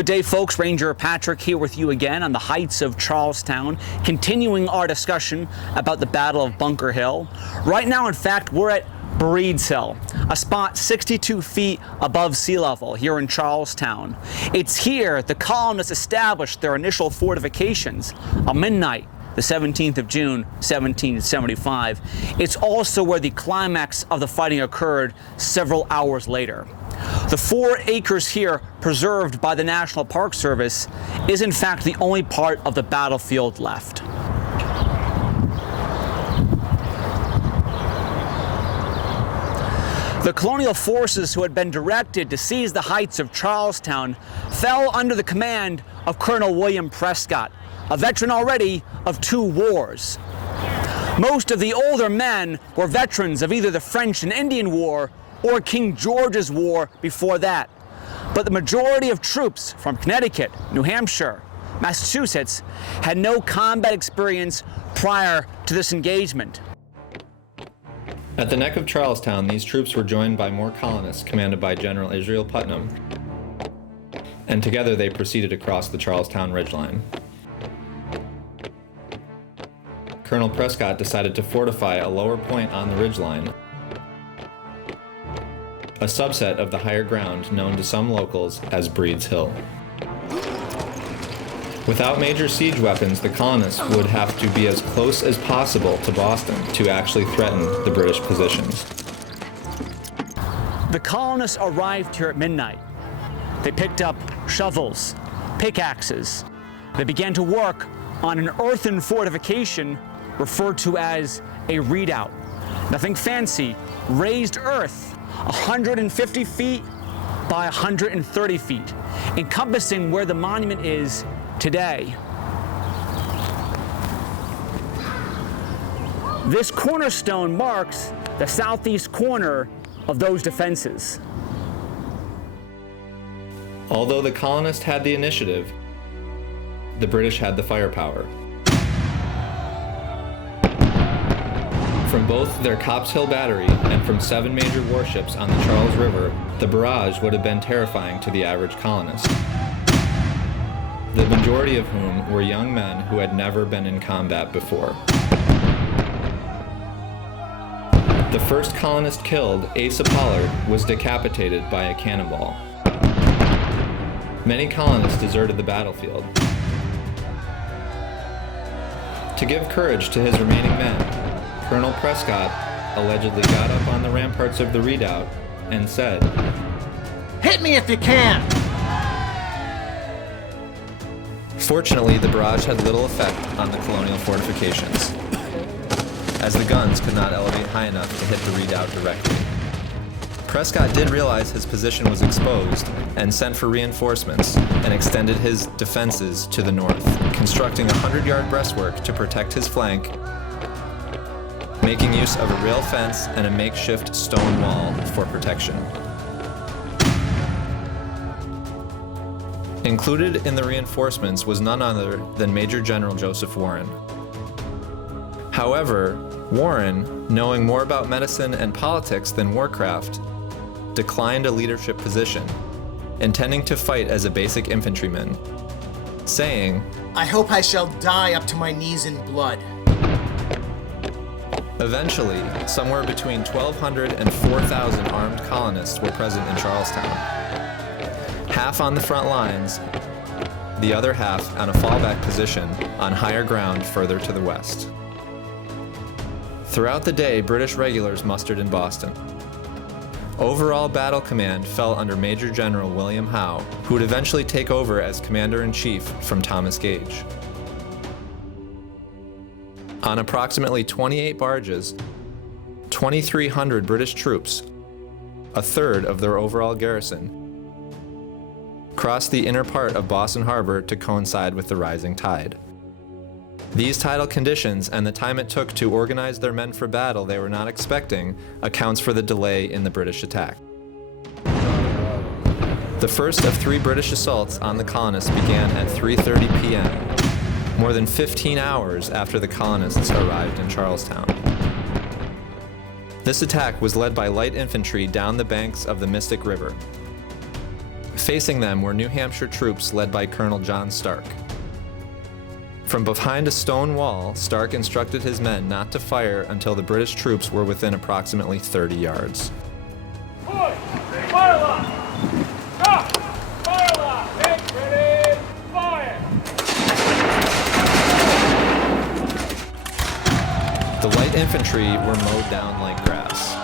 Good day, folks. Ranger Patrick here with you again on the heights of Charlestown, continuing our discussion about the Battle of Bunker Hill. Right now, in fact, we're at Breed's Hill, a spot 62 feet above sea level here in Charlestown. It's here the colonists established their initial fortifications on midnight, the 17th of June, 1775. It's also where the climax of the fighting occurred several hours later. The 4 acres here preserved by the National Park Service is in fact the only part of the battlefield left. The colonial forces who had been directed to seize the heights of Charlestown fell under the command of Colonel William Prescott, a veteran already of 2 wars. Most of the older men were veterans of either the French and Indian War or King George's War before that. But the majority of troops from Connecticut, New Hampshire, Massachusetts had no combat experience prior to this engagement. At the neck of Charlestown, these troops were joined by more colonists commanded by General Israel Putnam, and together they proceeded across the Charlestown ridgeline. Colonel Prescott decided to fortify a lower point on the ridgeline, a subset of the higher ground known to some locals as Breed's Hill. Without major siege weapons, the colonists would have to be as close as possible to Boston to actually threaten the British positions. The colonists arrived here at midnight. They picked up shovels, pickaxes. They began to work on an earthen fortification referred to as a redoubt. Nothing fancy, raised earth, 150 feet by 130 feet, encompassing where the monument is today. This cornerstone marks the southeast corner of those defenses. Although the colonists had the initiative, the British had the firepower. From both their Copp's Hill battery and from 7 major warships on the Charles River, the barrage would have been terrifying to the average colonist, the majority of whom were young men who had never been in combat before. The first colonist killed, Asa Pollard, was decapitated by a cannonball. Many colonists deserted the battlefield. To give courage to his remaining men, Colonel Prescott allegedly got up on the ramparts of the redoubt and said, "Hit me if you can!" Fortunately, the barrage had little effect on the colonial fortifications, as the guns could not elevate high enough to hit the redoubt directly. Prescott did realize his position was exposed and sent for reinforcements and extended his defenses to the north, constructing a 100-yard breastwork to protect his flank, making use of a rail fence and a makeshift stone wall for protection. Included in the reinforcements was none other than Major General Joseph Warren. However, Warren, knowing more about medicine and politics than warcraft, declined a leadership position, intending to fight as a basic infantryman, saying, "I hope I shall die up to my knees in blood." Eventually, somewhere between 1,200 and 4,000 armed colonists were present in Charlestown. Half on the front lines, the other half on a fallback position on higher ground further to the west. Throughout the day, British regulars mustered in Boston. Overall battle command fell under Major General William Howe, who would eventually take over as Commander-in-Chief from Thomas Gage. On approximately 28 barges, 2,300 British troops, a third of their overall garrison, crossed the inner part of Boston Harbor to coincide with the rising tide. These tidal conditions and the time it took to organize their men for battle they were not expecting accounts for the delay in the British attack. The first of 3 British assaults on the colonists began at 3:30 p.m., more than 15 hours after the colonists arrived in Charlestown. This attack was led by light infantry down the banks of the Mystic River. facing them were New Hampshire troops led by Colonel John Stark. From behind a stone wall, Stark instructed his men not to fire until the British troops were within approximately 30 yards. Fire line! Stop! Fire line! Get ready! Fire! The light infantry were mowed down like grass.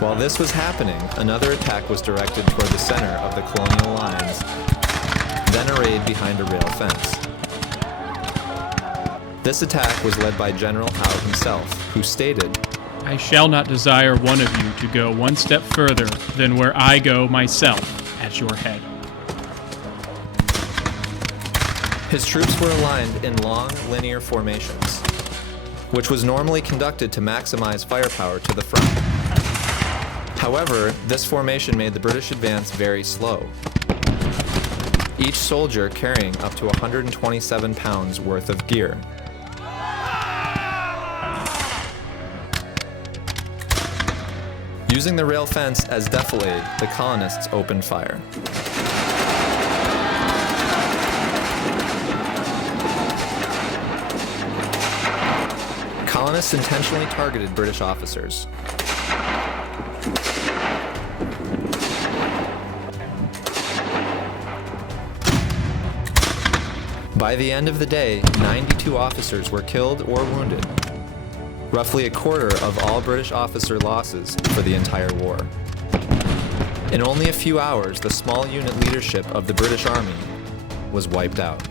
While this was happening, another attack was directed toward the center of the colonial lines, then arrayed behind a rail fence. This attack was led by General Howe himself, who stated, I shall not desire one of you to go one step further than where I go myself at your head. His troops were aligned in long, linear formations, which was normally conducted to maximize firepower to the front. However, this formation made the British advance very slow, each soldier carrying up to 127 pounds worth of gear. Using the rail fence as defilade, the colonists opened fire. Colonists intentionally targeted British officers. By the end of the day, 92 officers were killed or wounded, roughly a quarter of all British officer losses for the entire war. In only a few hours, the small unit leadership of the British Army was wiped out.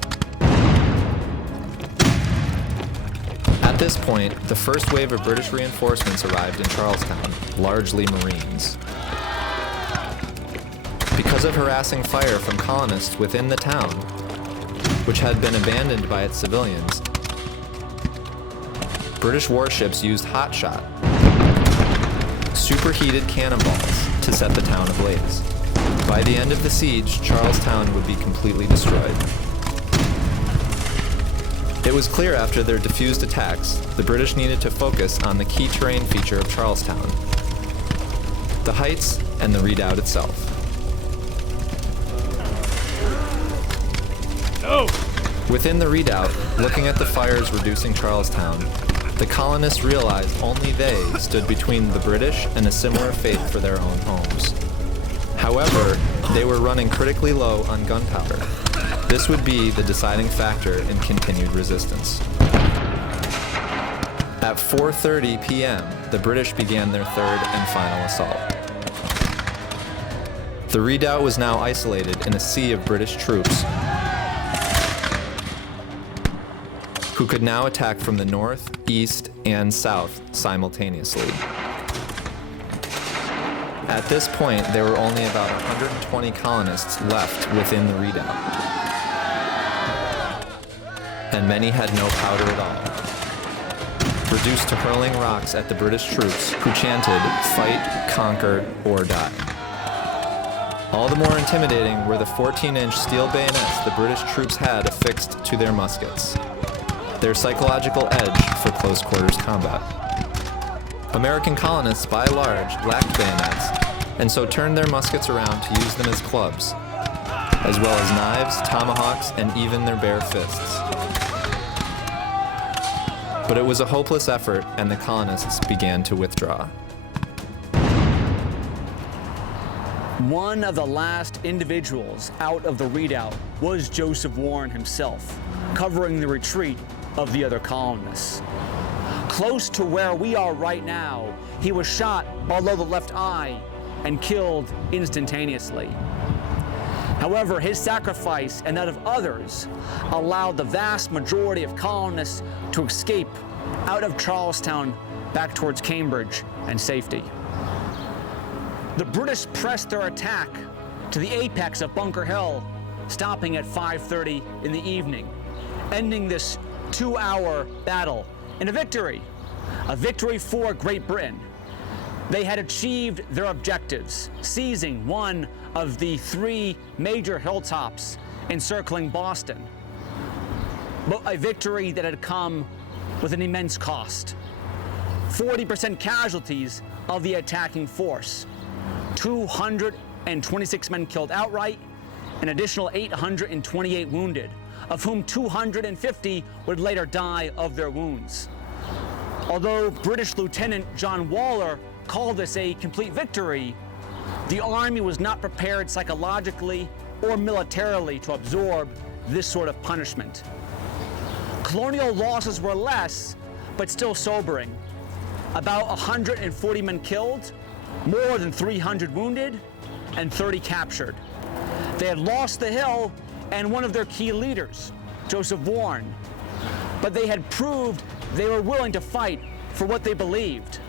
At this point, the first wave of British reinforcements arrived in Charlestown, largely Marines. Because of harassing fire from colonists within the town, which had been abandoned by its civilians, British warships used hot shot, superheated cannonballs, to set the town ablaze. By the end of the siege, Charlestown would be completely destroyed. It was clear after their diffused attacks, the British needed to focus on the key terrain feature of Charlestown, the heights and the redoubt itself. No! Within the redoubt, looking at the fires reducing Charlestown, the colonists realized only they stood between the British and a similar fate for their own homes. However, they were running critically low on gunpowder. This would be the deciding factor in continued resistance. At 4:30 p.m., the British began their third and final assault. The redoubt was now isolated in a sea of British troops who could now attack from the north, east, and south simultaneously. At this point, there were only about 120 colonists left within the redoubt, and many had no powder at all, reduced to hurling rocks at the British troops who chanted, "Fight, conquer, or die." All the more intimidating were the 14-inch steel bayonets the British troops had affixed to their muskets, their psychological edge for close quarters combat. American colonists, by and large, lacked bayonets, and so turned their muskets around to use them as clubs, as well as knives, tomahawks, and even their bare fists. But it was a hopeless effort, and the colonists began to withdraw. One of the last individuals out of the redoubt was Joseph Warren himself, covering the retreat of the other colonists. Close to where we are right now, he was shot below the left eye and killed instantaneously. However, his sacrifice and that of others allowed the vast majority of colonists to escape out of Charlestown back towards Cambridge and safety. The British pressed their attack to the apex of Bunker Hill, stopping at 5:30 in the evening, ending this 2-hour battle in a victory for Great Britain. They had achieved their objectives, seizing one of the 3 major hilltops encircling Boston, but a victory that had come with an immense cost. 40% casualties of the attacking force, 200 and 26 men killed outright, an additional 828 wounded, of whom 250 would later die of their wounds. Although British Lieutenant John Waller called this a complete victory, the Army was not prepared psychologically or militarily to absorb this sort of punishment. Colonial losses were less, but still sobering. About 140 men killed, more than 300 wounded, and 30 captured. They had lost the hill and one of their key leaders, Joseph Warren, but they had proved they were willing to fight for what they believed.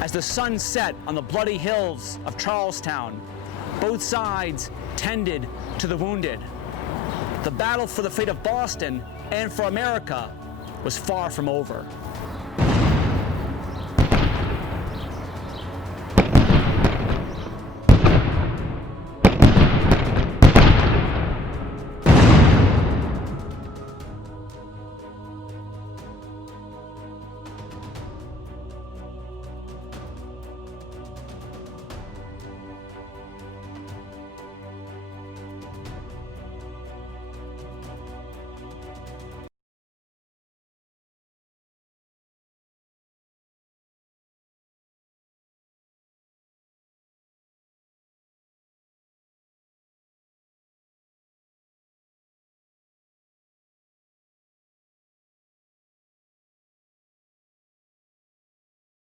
As the sun set on the bloody hills of Charlestown, both sides tended to the wounded. The battle for the fate of Boston and for America was far from over.